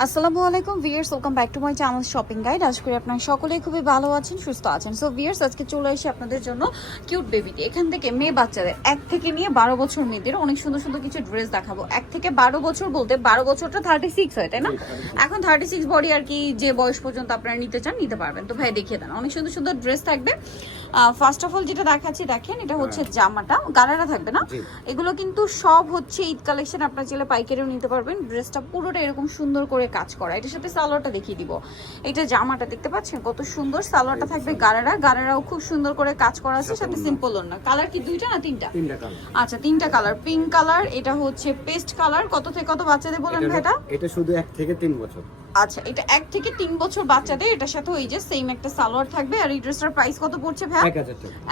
আসসালামু আলাইকুম viewers welcome back to my channel shopping guide. আশা করি আপনারা সকলেই খুবই ভালো আছেন সুস্থ আছেন। সো ভিয়ার্স আজকে চলে এসে আপনাদের জন্য কিউট বেবিতে এখান থেকে মেয়ে বাচ্চাদের এক থেকে নিয়ে বারো বছর মেয়েদের অনেক সুন্দর সুন্দর কিছু ড্রেস দেখাবো। এক থেকে বারো বছর বলতে বারো বছরটা থার্টি সিক্স হয় তাই না? এখন থার্টি সিক্স বডি আর কি যে বয়স পর্যন্ত আপনারা নিতে চান নিতে পারবেন। তো ভাই দেখিয়ে দেন। অনেক সুন্দর সুন্দর ড্রেস থাকবে। ফার্স্ট অফ অল যেটা দেখাচ্ছি দেখেন এটা হচ্ছে জামাটা গারারা থাকবে না। এগুলো কিন্তু সব হচ্ছে ঈদ কালেকশন আপনার চাইলে পাইকারিও নিতে পারবেন। ড্রেসটা পুরোটা এরকম সুন্দর করে কাজ করা। এটার সাথে সালোয়ারটা দেখিয়ে দিব। এটা জামাটা দেখতে পাচ্ছেন কত সুন্দর সালোয়ারটা থাকবে গারারা। গারারাও খুব সুন্দর করে কাজ করা আছে সাথে সিম্পল না কালার কি দুইটা না তিনটা? তিনটা আচ্ছা তিনটা কালার পিঙ্ক কালার এটা হচ্ছে পেস্ট কালার কত থেকে কত বাচ্চাদের বলেন ভাইটা? এটা শুধু এক থেকে তিন বছর। আচ্ছা এটা এক থেকে তিন বছর বাচ্চাদের এটার সাথে ওই যে সেম একটা সালোয়ার থাকবে। আর এই ড্রেসটার প্রাইস কত পড়ছে ভাই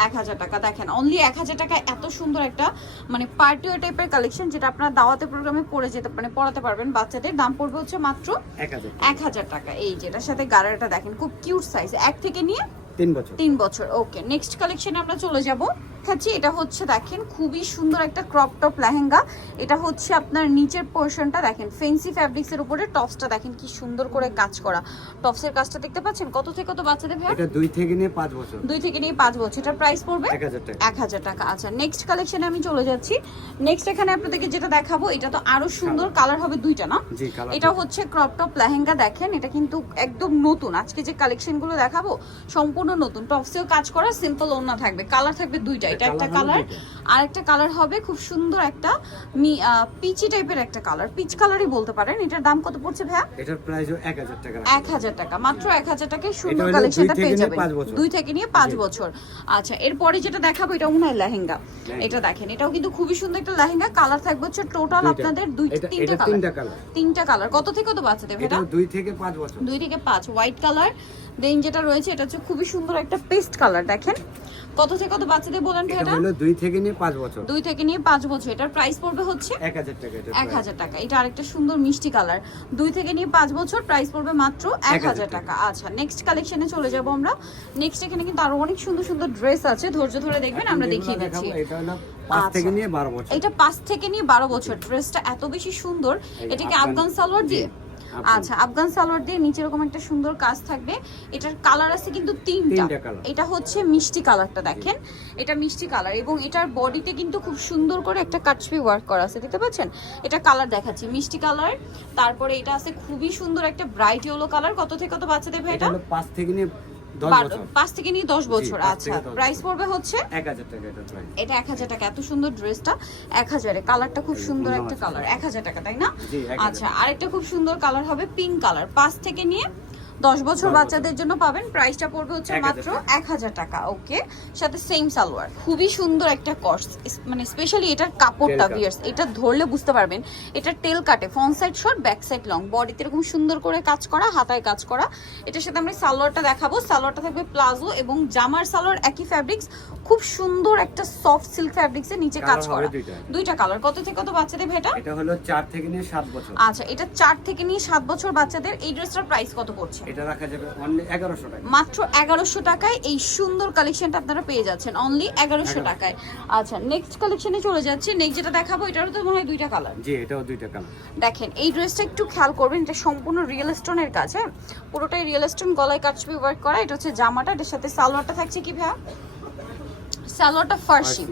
এক হাজার টাকা। দেখেন অনলি এক হাজার টাকা এত সুন্দর একটা মানে পার্টি টাইপের কালেকশন যেটা আপনার দাওয়াতে প্রোগ্রামে পরে যেতে মানে পড়াতে পারবেন বাচ্চাদের। দাম পড়বে হচ্ছে মাত্র এক হাজার টাকা। এই যেটার সাথে গাড়াটা দেখেন খুব কিউট সাইজ এক থেকে নিয়ে তিন বছর। তিন বছর। ওকে নেক্সট কালেকশনে আমরা চলে যাব। খাচ্ছি এটা হচ্ছে দেখেন খুবই সুন্দর একটা ক্রপ টপ লেহেঙ্গা। এটা হচ্ছে আপনার নিচের পোর্শনটা দেখেন ফেন্সি ফ্যাব্রিক্স এর উপরে টপসটা দেখেন কি সুন্দর করে কাজ করা। টপসের কাজটা দেখতে পাচ্ছেন? কত থেকে কত বাচ্চাদের ভাই এটা দুই থেকে নিয়ে পাঁচ বছর। দুই থেকে নিয়ে পাঁচ বছর। এটার প্রাইস পড়বে? এক হাজার টাকা। এক হাজার টাকা। আচ্ছা নেক্সট কালেকশনে আমি চলে যাচ্ছি। নেক্সট এখানে আপনাদেরকে যেটা দেখাবো এটা তো আরও সুন্দর কালার হবে দুইটা না? জি কালার এটা হচ্ছে ক্রপ টপ লেহেঙ্গা দেখেন এটা কিন্তু একদম নতুন। আজকে যে কালেকশনগুলো দেখাবো সম্পূর্ণ নতুন। টপসেও কাজ করা সিম্পল ওন্না থাকবে। কালার থাকবে দুইটা এটা একটা কালার আর একটা কালার হবে খুব সুন্দর একটা পিচি টাইপের একটা কালার পিচ কালারই বলতে পারেন। এটার দাম কত পড়ছে ভাইয়া? এটার প্রাইস এক হাজার টাকা। এক হাজার টাকা। মাত্র এক হাজার টাকায় সুন্দর কালেকশনটা পেয়ে যাবেন। দুই থেকে নিয়ে পাঁচ বছর। আচ্ছা এরপরে যেটা দেখাবো এটা হয় লেহেঙ্গা। এটা দেখেন এটাও কিন্তু খুবই সুন্দর একটা লেহেঙ্গা। কালার থাকবে হচ্ছে টোটাল আপনাদের দুই তিনটা কালার তিনটা কালার কত থেকে কত বাচ্চাদের এটা এটা দুই থেকে পাঁচ বছর। দুই থেকে পাঁচ। হোয়াইট কালার দেন যেটা রয়েছে এটা হচ্ছে খুবই সুন্দর একটা পেস্ট কালার দেখেন। কত থেকে কত বাচ্চাদের বলেন এটা এটা হলো দুই থেকে নিয়ে পাঁচ বছর। দুই থেকে নিয়ে পাঁচ বছর। এটার প্রাইস পড়বে হচ্ছে এক হাজার টাকা এটা এক হাজার টাকা। এটা আরেকটা সুন্দর মিষ্টি কালার দুই থেকে নিয়ে পাঁচ বছর প্রাইস পড়বে মাত্র এক হাজার টাকা। আচ্ছা নেক্সট কালেকশনে চলে যাব আমরা। নেক্সট এখানে কিন্তু আরও অনেক সুন্দর সুন্দর ড্রেস আছে। ধৈর্য ধরে দেখবেন আমরা দেখিয়ে দিচ্ছি। এটা হলো আচ্ছা। থেকে নিয়ে বারো বছর। এটা পাঁচ থেকে নিয়ে বারো বছর। ড্রেসটা এত বেশি সুন্দর। এই এটাকে আফগান- সালোয়ার দিয়ে। আচ্ছা আফগান সালোয়ার দিয়ে নিচে এরকম একটা সুন্দর কাজ থাকবে। এটার কালার আছে কিন্তু তিনটা। এটা হচ্ছে মিষ্টি কালারটা দেখেন। এটা মিষ্টি কালার এবং এটার বডিতে কিন্তু খুব সুন্দর করে একটা কাটছবি ওয়ার্ক করা আছে দেখতে পাচ্ছেন? এটা কালার দেখাচ্ছি মিষ্টি কালার তারপরে এটা আছে খুবই সুন্দর একটা ব্রাইট ইয়েলো কালার কত থেকে কত বাচ্চা দেবে এটা? এটা হলো পাঁচ থেকে নিয়ে পাঁচ থেকে নিয়ে দশ বছর আচ্ছা। প্রাইস পড়বে হচ্ছে এক হাজার টাকা এটা এক হাজার টাকা এত সুন্দর ড্রেসটা এক হাজারে। কালারটা খুব সুন্দর একটা কালার এক হাজার টাকা তাই না? আচ্ছা আরেকটা খুব সুন্দর কালার হবে পিঙ্ক কালার পাঁচ থেকে নিয়ে দশ বছর বাচ্চাদের জন্য পাবেন। প্রাইসটা পড়বে হচ্ছে মাত্র টাকা। এক হাজার টাকা ওকে সাথে সেম সালোয়ার। খুবই সুন্দর একটা কস্ট মানে স্পেশালি এটার কাপড়টা ভিয়ার্স বিয়ার্স এটা ধরলে বুঝতে পারবেন। এটা টেল কাটে front side short back side long বডিতে এরকম সুন্দর করে কাজ করা হাতায় কাজ করা। এটার সাথে আমরা সালোয়ারটা দেখাবো। সালোয়ারটা থাকবে প্লাজো এবং জামার সালোয়ার একই ফ্যাব্রিক্স খুব সুন্দর একটা সফট সিল্ক ফ্যাব্রিক্সের নিচে কাজ করা। দুইটা। কালার কত থেকে কত বাচ্চাদের ভেটা এটা হলো চার থেকে নিয়ে সাত বছর। আচ্ছা এটা চার থেকে নিয়ে সাত বছর বাচ্চাদের। এই ড্রেসটার প্রাইস কত পড়ছে? এটা রাখা যাবে অনলি এগারোশো টাকা। মাত্র এগারোশো টাকায় এই সুন্দর কালেকশনটা আপনারা পেয়ে যাচ্ছেন। অনলি এগারোশো টাকায়। আচ্ছা নেক্সট কালেকশনে চলে যাচ্ছে। নেক্সট যেটা দেখাবো এটারও তো মনে হয় দুইটা কালার জি এটাও দুইটা কালার দেখেন এই ড্রেসটা একটু খেয়াল করবেন এটা সম্পূর্ণ রিয়েল স্টোনের কাজ হ্যাঁ? পুরোটাই রিয়েল স্টোন গলায় কাটছবি ওয়ার্ক করা। এটা হচ্ছে জামাটা এটার সাথে সালোয়ারটা থাকছে কি ভাইয়া? সালোয়ারটা ফার্সি।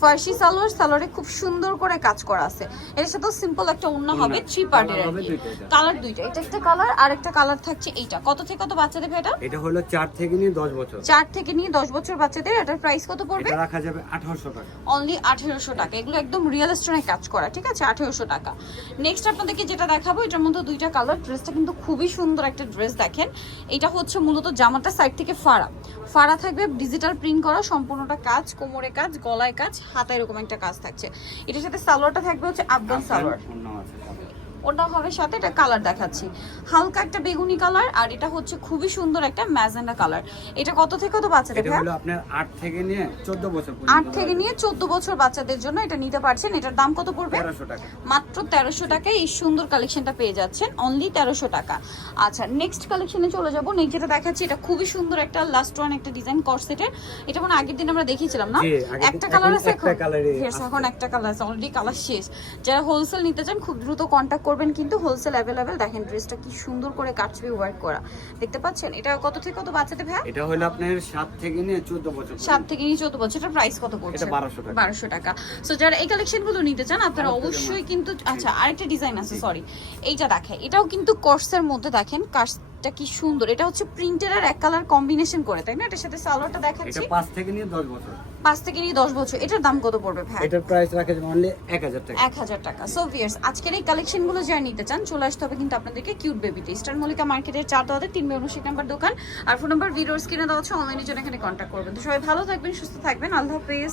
ফার্সি সালোয়ার সালোয়ারে খুব সুন্দর করে কাজ করা আছে। এর সাথে সিম্পল একটা ওন্না হবে থ্রি পার্টের Colour আর কি। কালার দুইটা এটা। একটা কালার আর একটা কালার থাকছে এইটা। কত থেকে কত বাচ্চাদের এটা? এটা হলো চার থেকে নিয়ে দশ বছর। চার থেকে নিয়ে দশ বছর বাচ্চাদের। এটার প্রাইস কত পড়বে? এটা রাখা যাবে আঠারোশো টাকা। অনলি আঠেরোশো টাকা। এগুলো একদম রিয়েল স্টোনে কাজ করা ঠিক আছে? আঠেরোশো টাকা। নেক্সট আপনাদেরকে যেটা দেখাবো এটার মধ্যে দুইটা কালার ড্রেসটা কিন্তু খুবই সুন্দর একটা ড্রেস দেখেন। এটা হচ্ছে মূলত জামাটা সাইড থেকে ফাড়া। ফাড়া থাকবে ডিজিটাল প্রিন্ট করা সম্পূর্ণটা কাজ কোমরে কাজ গলায় কাজ হাতায় এরকম একটা কাজ থাকছে এটার সাথে সালোয়ারটা থাকবে হচ্ছে আফগান সালোয়ার। ওটা হবে সাথে এটা কালার দেখাচ্ছি। হালকা একটা বেগুনি কালার আর এটা হচ্ছে খুবই সুন্দর একটা ম্যাজেন্ডা কালার এটা কত থেকে কত বাচ্চাদের এটা হলো আপনার আট থেকে নিয়ে চোদ্দ বছর আট থেকে নিয়ে চোদ্দ বছর বাচ্চাদের জন্য এটা নিতে পারছেন। এটার দাম কত পড়বে? তেরোশো টাকা। মাত্র তেরোশো টাকায় এই সুন্দর কালেকশনটা পেয়ে যাচ্ছেন। অনলি তেরোশো টাকা। আচ্ছা নেক্সট কালেকশনে চলে যাব। নেক্সট যেটা দেখাচ্ছি এটা খুবই সুন্দর একটা লাস্ট ওয়ান একটা ডিজাইন কর্সেটের এটা মানে আগের দিন আমরা দেখিয়েছিলাম না? একটা কালার আছে একটা এখন একটা কালার আছে অলরেডি কালার শেষ। যারা হোলসেল নিতে চান খুব দ্রুত কন্ট্যাক্ট করবেন কিন্তু হোলসেল অ্যাভেলেবেল দেখেন ড্রেসটা কি সুন্দর করে কাটছবি ওয়ার্ক করা। দেখতে পাচ্ছেন? এটা কত থেকে কত বাচ্চাতে ভাই? এটা হলো আপনার 7 থেকে নিয়ে চোদ্দ বছর 7 থেকে নিয়ে চোদ্দ বছর এটা প্রাইস কত পড়ছে? এটা 1200 টাকা। 1200 টাকা। সো যারা এই কালেকশনগুলো নিতে চান আপনারা অবশ্যই কিন্তু আচ্ছা আরেকটা ডিজাইন আছে সরি এইটা দেখেন এটাও কিন্তু কর্সের মধ্যে দেখেন কাজটা কি সুন্দর। এটা হচ্ছে প্রিন্টের আর এক কালার কম্বিনেশন করে তাই না? এটার সাথে সালোয়ারটা এটা দেখাচ্ছি পাঁচ থেকে নিয়ে দশ বছর। পাঁচ থেকে নিয়ে দশ বছর। এটার দাম কত পড়বে ভাই? এটার প্রাইস রাখা যাবে অনলি এক হাজার টাকা। এক হাজার টাকা। সো ভিয়ার্স আজকের এই কালেকশনগুলো যারা নিতে চান চলে আসতে হবে কিন্তু আপনাদেরকে কিউট বেবিতে স্টার মল্লিকা মার্কেটের চার দোয়াতে তিন উনষাট নাম্বার দোকান। আর ফোন নাম্বার ভিডিওর স্ক্রিনে দেওয়া হচ্ছে অনলাইনের জন্য এখানে কন্ট্যাক্ট করবেন। তো সবাই ভালো থাকবেন সুস্থ থাকবেন। আল্লাহ হাফেজ।